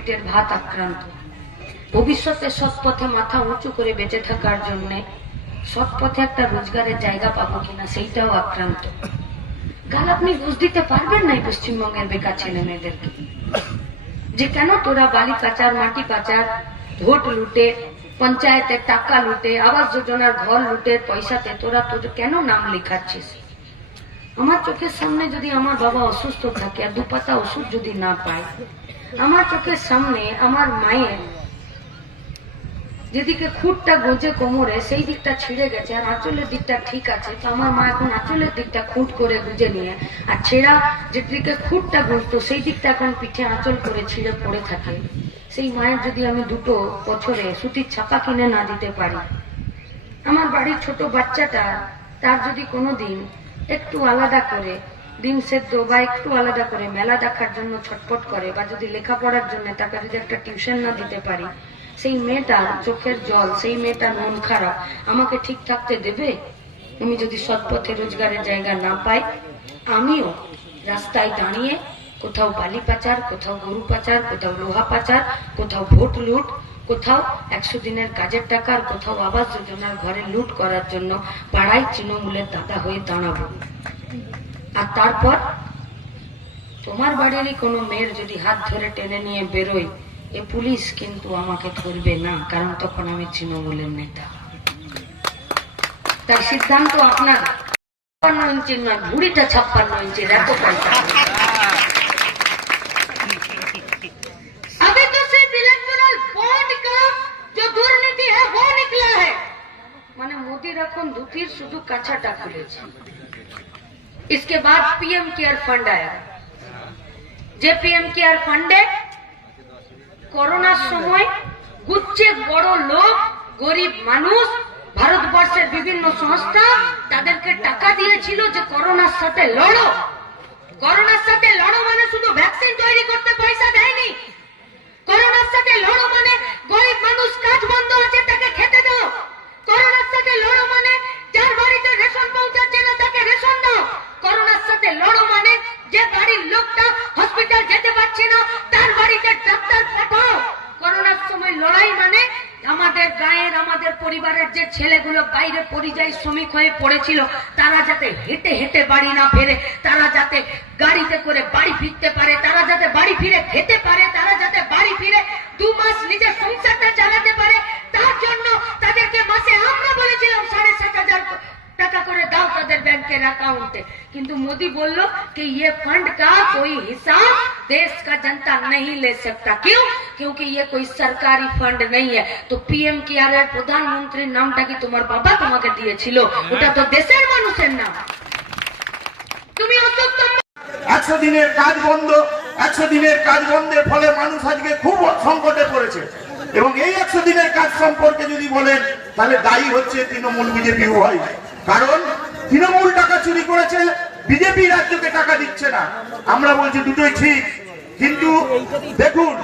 পেটের ভাত আক্রান্ত, ভবিষ্যতে সৎ পথে মাথা উঁচু করে বেঁচে থাকার জন্য সৎ পথে একটা রোজগারের জায়গা পাবো কিনা সেইটাও আক্রান্ত। কাল আপনি বুঝ দিতে পারবেন না পশ্চিমবঙ্গের বেকার ছেলে মেয়েদেরকে যে কেন তোরা বালি পাচার, মাটি পাচার, ভোট লুটে, পঞ্চায়েতের টাকা লুটে, আবাস যোজনার ঘর লুটে পয়সাতে তোরা কেন নাম লেখাচ্ছিস। আমার চোখের সামনে যদি আমার বাবা অসুস্থ থাকে আর দুপাতা ওষুধ যদি না পায়, আমার চোখের সামনে আমার মায়ের যেদিকে খুঁটটা গজে কোমরে সেই দিকটা ছিঁড়ে গেছে আর আঁচলের দিকটা ঠিক আছে, তো আমার মা এখন আঁচলের দিকটা খুঁট করে গুজে নিয়ে আর ছেঁড়া যেদিকে খুঁটটা গুজতো সেই দিকটা এখন পিঠে আঁচল করে ছিঁড়ে পড়ে থাকে, সেই মায়ের যদি আমি দুটো বছরে সুতির ছাপা কিনে না দিতে পারি, আমার বাড়ির ছোট বাচ্চাটা তার যদি কোনোদিন একটু আলাদা করে ডিম সেদ্ধ বা একটু আলাদা করে মেলা দেখার জন্য ছটপট করে বা যদি লেখাপড়ার জন্য তাকে যদি একটা টিউশন না দিতে পারি, সেই মেয়েটা চোখের জল, সেই মেয়েটা মন খারাপ আমাকে ঠিক থাকতে দেবে? আমি যদি সৎ পথে রোজগারের জায়গা না পাই, আমিও রাস্তায় দাঁড়িয়ে কোথাও বালি পাচার, কোথাও গরু পাচার, কোথাও লোহা পাচার, কোথাও ভোট লুট, কোথাও 100 দিনের কাজের টাকা আর কোথাও আবাস যোজনার ঘরে লুট করার জন্য পাড়ায় তৃণমূলের দাদা হয়ে দাঁড়াবো। আর তারপর তোমার বাড়িরই কোনো মেয়ের যদি হাত ধরে টেনে নিয়ে বেরোই, এ পুলিশ কিন্তু আমাকে ধরবে না, কারণ তখন আমি তৃণমূলের নেতা। তাই সিদ্ধান্ত আপনার। 56 ইঞ্চি নয়, ভুড়িটা 56 ইঞ্চির, এত পয়সা। अभी तो सिर्फ इलेक्टोरल बॉन्ड का जो दुर्नीति है वो निकला है। মানে মোদির এখন ধুতির শুধু কাছাটা খুলেছে। इसके बाद पीएम केयर फंड आया। যে पीएम केयर फंडে করোনার সময় গুচ্ছে বড় লোক, গরিব মানুষ, ভারতবর্ষের বিভিন্ন সংস্থা তাদেরকে টাকা দিয়েছিল যে করোনার সাথে লড়ো। করোনার সাথে লড়ো মানে শুধু ভ্যাকসিন তৈরি করতে পয়সা দেয়নি। করোনার সাথে লড়ো মানে গরিব মানুষ কাজ বন্ধ আছে তাকে খেতে দাও। করোনার সাথে লড়ো মানে যার বাড়িতে রেশন পৌঁছাচ্ছে না তাকে রেশন দাও। করোনার সাথে লড়ো মানে যে বাড়ির লোকটা হসপিটাল যেতে পারছে না তার বাড়িতে ডাক্তার পাঠাও। করোনার সময় লড়াই মানে আমাদের গায়ের, আমাদের পরিবারের যে ছেলেগুলো বাইরে পরিযায়ী শ্রমিক হয়ে পড়েছিল তারা যাতে হেঁটে হেঁটে বাড়ি না ফেরে, তারা যাতে গাড়িতে করে বাড়ি ফিরতে পারে, তারা যাতে বাড়ি ফিরে খেতে পারে, তারা যাতে বাড়ি ফিরে 2 মাস নিজের সংসারটা চালাতে পারে, তার জন্য তাদেরকে মাসে আমরা বলেছিলাম 7,500 টাকা করে দাও তাদের ব্যাংকের অ্যাকাউন্টে। কিন্তু মোदी বলল कि ये फंड का कोई हिसाब देश का जनता नहीं ले सकता। क्यों? क्योंकि ये कोई सरकारी फंड नहीं है। तो पीएम केयर এর প্রধানমন্ত্রীর নামটা কি তোমার বাবা তোমাকে দিয়েছিল? ওটা তো দেশের মানুষের নাম। তুমি অসুস্থ 100 দিনের কাজ বন্ধ, 100 দিনের কাজ বন্ধের ফলে মানুষ আজকে খুব সংকটে পড়েছে। এবং এই 100 দিনের কাজ সম্পর্কে যদি বলেন তাহলে দায়ী হচ্ছে তৃণমূল বিজেপি উভয়। কারণ তৃণমূল টাকা চুরি করেছে, বিজেপি রাজ্যকে টাকা দিচ্ছে না। আমরা বলছি দুটোই ঠিক, কিন্তু দেখুন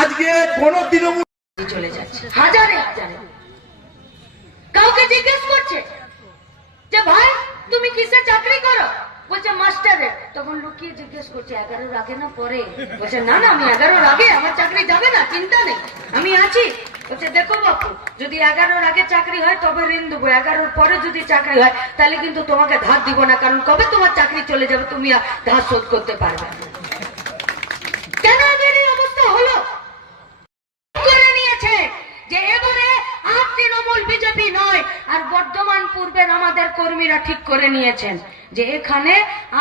আজকে কোন তৃণমূল চলে যাচ্ছে হাজারে হাজারে। কাউকে জিজ্ঞেস করছে যে ভাই তুমি কিসে চাকরি করো, বলছে মাস্টারে। তখন লুকিয়ে জিজ্ঞেস করছে 11-র আগে না পরে? বলছে না না আমি 11-র আগে, আমার চাকরি যাবে না, চিন্তা নেই, আমি আছি। বলছে দেখো বাপু, যদি 11-র আগে চাকরি হয় তবে ঋণ দেবো, 11-র পরে যদি চাকরি হয় তাহলে কিন্তু তোমাকে ধার দিব না, কারণ কবে তোমার চাকরি চলে যাবে তুমি আর ধার শোধ করতে পারবে না। কেন এদের এই অবস্থা হলো? করে নিয়েছে যে এবারে আর তৃণমূল বিজেপি নয়, আর বর্ধমান পূর্বের আমাদের কর্মীরা ঠিক করে নিয়েছেন যে এখানে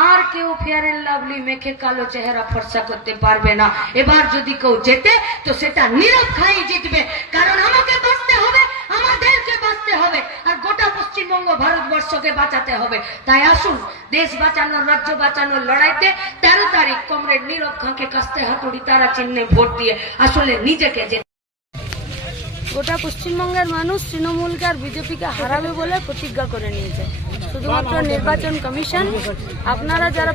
আর কেউ ফেয়ার এন্ড লাভলি মেখে কালো চেহারা ফর্সা করতে পারবে না। এবার যদি কেউ জেতে তো সেটা নীরব খাই জিতবে, কারণ আমাকে বাঁচতে হবে, আমাদেরকে বাঁচতে হবে, আর গোটা পশ্চিমবঙ্গ ভারতবর্ষকে বাঁচাতে হবে। তাই আসুন দেশ বাঁচানোর, রাজ্য বাঁচানোর লড়াইতে 13 তারিখ কমরেড নীরব খাঁকে কাস্তে হাতুড়ি তারা চিহ্নে ভোট দিয়ে আসলে নিজেকে যে গোটা পশ্চিমবঙ্গের মানুষ তৃণমূলকে আর বিজেপিকে হারাবে বলে প্রতিজ্ঞা করে নিয়েছে। শুধুমাত্র নির্বাচন কমিশন, আপনারা যারা